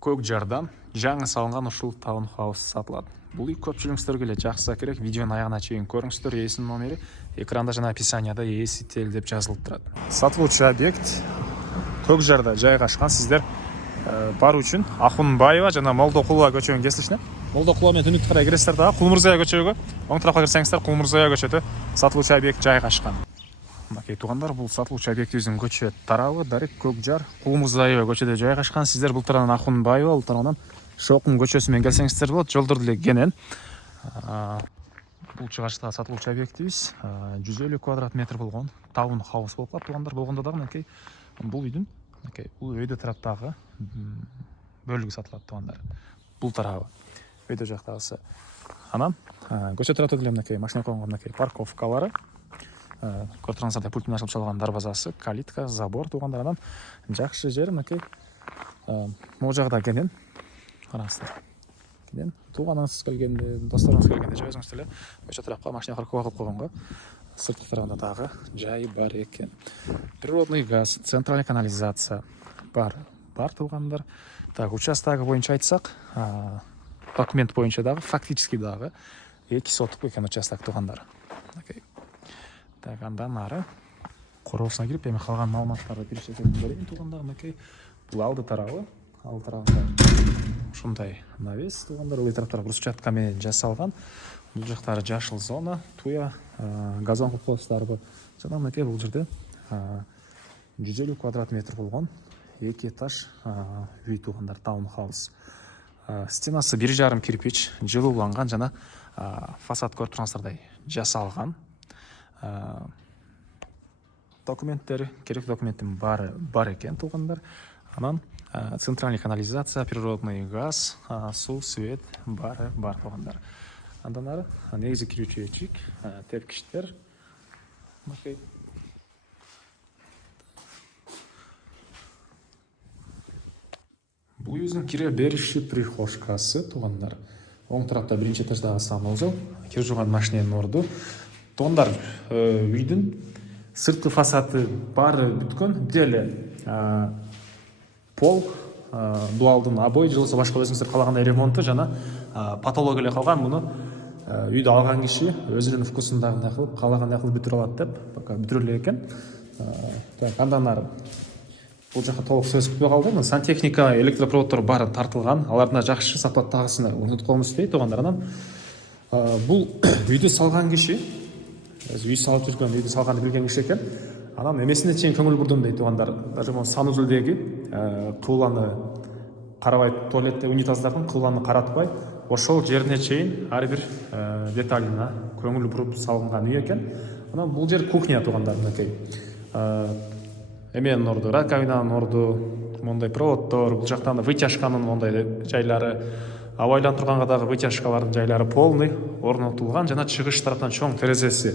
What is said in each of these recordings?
Көкжардан жаңы салынған ушул таунхаус сатылат. Бул үй көпчүлүгүңүздөргө эле жакса керек. Видеону аягына чейин көрүңүздөр. Ээсинин номери экранда жана описанияда ээсител деп жазылып турат. Сатылуучу объект Көкжарда жайгашкан. Сиздер баруу үчүн Ахунбаева жана Молдокулова көчөгүн кесилишине. Молдокулова менен түнүктү карай киресиздер дагы Кулмурзая көчөгү. Оң тарапка кирсеңиздер Кулмурзая көчөтө сатылуучу объект жайгашкан. Мынакей туугандар, бул сатылуучу объектибиздин көчө тарабы Дарек Көкжар Кулмурзаева көчөдө жайгашкан. Сиздер бул тарабынан Ахунбаева, бул тарабынан Шокун көчөсү менен келсеңиздер болот. Жолдор деле кенен. Бул чыгачтагы сатылуучу объектибиз 150 квадрат метр болгон таунхаус болуп калат. Туугандар, болгондо дагы мынакей бул үйдүн бул өйдө тараптагы бөлүгү сатылат туугандар. Бул тарабы өйдө жактагысы. Анан көчө тарапта деле мынакей машина койгонго мынакей парковкалары. Көрүп тургансыздар, пультмен ачылып чалган дарбазасы, калитка, забор туугандар. Анан жакшы жер мынакей могу жагда кенен. Караңыздар. Кенен тууганыңыз келгенде, досторуңуз келгенде жай өзүңүз деле көчө тарапка машина парковка кылып койгонго сырткы тарабында дагы жай бар экен. Природный газ, центральный канализация бар туугандар. Так, участогы боюнча айтсак, документ боюнча дагы фактически дагы 2 соттук экен участок туугандар. Так, андан ары короосуна кирип, эми калган маалыматтарды перечислетип берейин туугандар. Мынакей бул алды тарабы, ушундай навес туугандар. Бул тараптар брусчатка менен жасалган. Бул жактары жашыл зона, туя газон кылып коесуздарбы. Жана мынакей бул жерде 150 квадрат метр болгон 2 этаж үй туугандар, таунхаус. Стенасы 1,5 кирпич, жылууланган жана фасад көрүп тургансыздардай жасалган. Документтери, керек документтин бар экен туугандар. Анан центральный канализация, природный газ, суу, свет бар туугандар. Андан ары негизи кирүүчү эчик, тепкичтер. Мынакей бул үйүбүздүн кире бериши прихожкасы туугандар. Оң тарапта биринчи этаждагы санузел, кире жууган машиненин орду. Туугандар, үйдүн сырткы фасады баары бүткөн, деле пол, дуалдын обой же болбосо башка өзүңүздөр каалагандай ремонту жана потолок эле калган. Муну үйдү алган киши өзүнүн вкусундагындай кылып, каалагандай кылып бүтүрүп алат деп, пока бүтүрө элек экен. Так, андан ары бул жака толук сөз күтпөй калды. Сантехника, электропроводдор баары тартылган. Аларда жакшы сапаттагысына унутуп коюңуз дейт туугандар. Анан бул үйдү салган киши үй салып жүргөн, үйдү салганды билген киши экен. Анан эмесине чейин көңүл бурдум дейт туугандар. Даже могу санузелдеги кыбланы карабай, туалетте унитаздардын кыбланы каратпай, ошол жерине чейин ар бир деталына көңүл буруп салынган үй экен. Анан бул жер кухня туугандар. Мынакей эменин орду, раковинанын орду, мондай проводдор, бул жактан вытяжканын мондай жайлары, абайлантырганга дагы вытяжкалардын жайлары полный орнотулган жана чыгыш тараптан чоң терезеси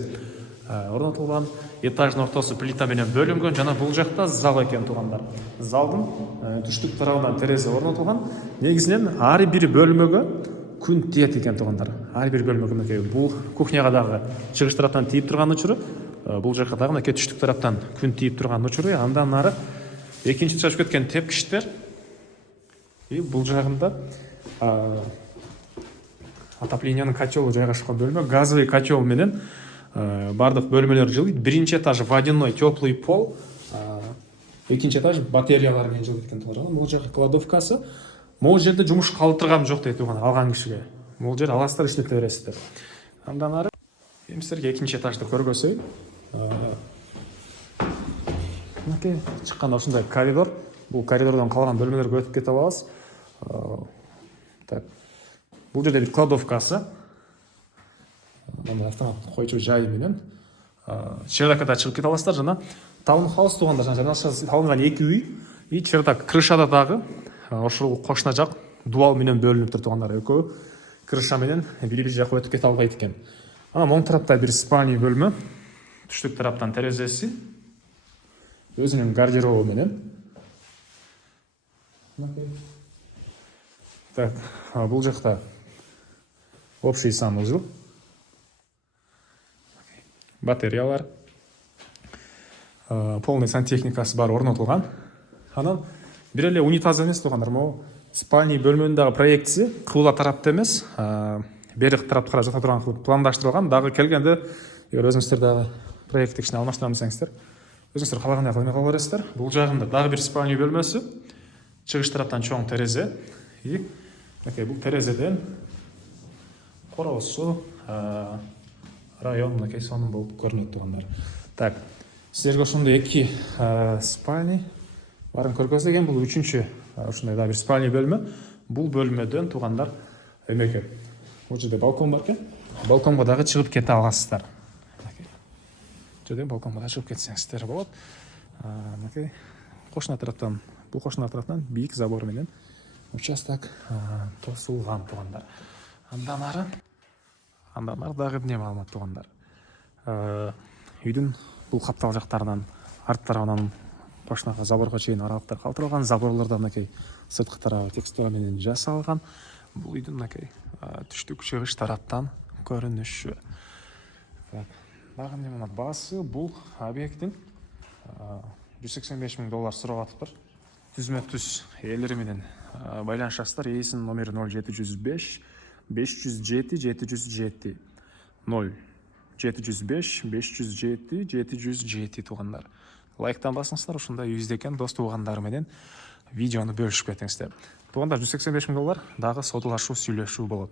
орнотулган. Этаждын ортосу плита менен бөлүнгөн жана бул жакта зал экен туугандар. Залдын түштүк тарабынан терезе орнотулган. Негизинен ар бир бөлмөгө күн тиет экен туугандар. Ар бир бөлмөгө мынакей бул кухняга дагы чыгыш тараптан тийип турган учуру, бул жака дагы мынакей түштүк тараптан күн тийип турган учуру. Андан ары экинчи чачып кеткен тепкичтер. Бул жагында отоплениянын котелу жайгашкан бөлмө, газовый котел менен бардык бөлмөлөр жылыйт. Биринчи этаж водяной теплый пол, экинчи этаж батареялар менен жылыйт экен туугандар. Бул жака кладовкасы. Могу жерде жумуш калтыргам жок дейт туугандар, алган кишиге. Бул жер аласыздар, иштете бересиздер. Андан ары эми силерге экинчи этажды көргөзөйүн. Мынакей чыкканда ушундай коридор. Бул коридордон калган бөлмөлөргө өтүп кете алабыз. Так. Бул жерде кладовкасы. Мына автомат койчу жай менен чердакка чыгып кете аласыздар. Жана таунхаус туугандар, жана салынган 2 үй. И чердак, крышада дагы ошол кошуна жак дуал менен бөлүнүп тур туугандар. Экөө крыша менен бири-бир жака өтүп кете албайт экен. Анан оң тарапта бир спальный бөлмө, түштүк тараптан терезеси, өзүнүн гардеробу менен. Так, бул жакта общий санузел, батареялар, полный сантехникасы бар орнотулган. Анан бир эле унитаз эмес туугандар, могу спальный бөлмөнүн проектisi кыбыла тарапта эмес, бери тарапты карап жата турган кылып пландаштырылган. Дагы келгенде эгер өзүңүздөр дагы проекттик ичине алмаштырам десеңиздер, өзүңүздөр каалагандай кылып кала бересиздер. Бул жагында дагы бир спальный бөлмөсү, чыгыш тараптан чоң терезе. И бул терезеден Короосу район сонун болуп көрүнөт туугандар. Так, силерге ошондой 2 спальный барын көргөздөйм. Бул 3-чү ушундай да бир спальный бөлмө. Бул бөлмөдөн туугандар эмеке. Бул жерде балкон бар экен. Балконго дагы чыгып кете аласыздар. Жерден балконго да чыгып кетсеңиздер болот. Кошуна тараптан, бул кошуна тараптан бийик забор менен участок тосулган туугандар. Андан ары дагы эмне маалымат туугандар. Үйдүн бул каптал жактарынан, арт тарабынан кошунага заборго чейин аралыктар калтырылган. Заборлордон мынакей сырткы тарабы текстура менен жасалган. Бул үйдүн мынакей түштүк чыгыш тараптан көрүнүшү. Дагы эмне маалымат, баасы бул объекттин $185 000 сурап атыптыр. Түзмө-түз ээлери менен байланышасыздар. Ээсинин номери 0705 507 707 0705 507 707 туугандар. Лайктан басыңыздар, ушундай үйүздекен дос туугандар менен видеону бөлүшүп кетиңиздер. Туугандар $185 000 дагы содулашуу, сүйлөшүү болот.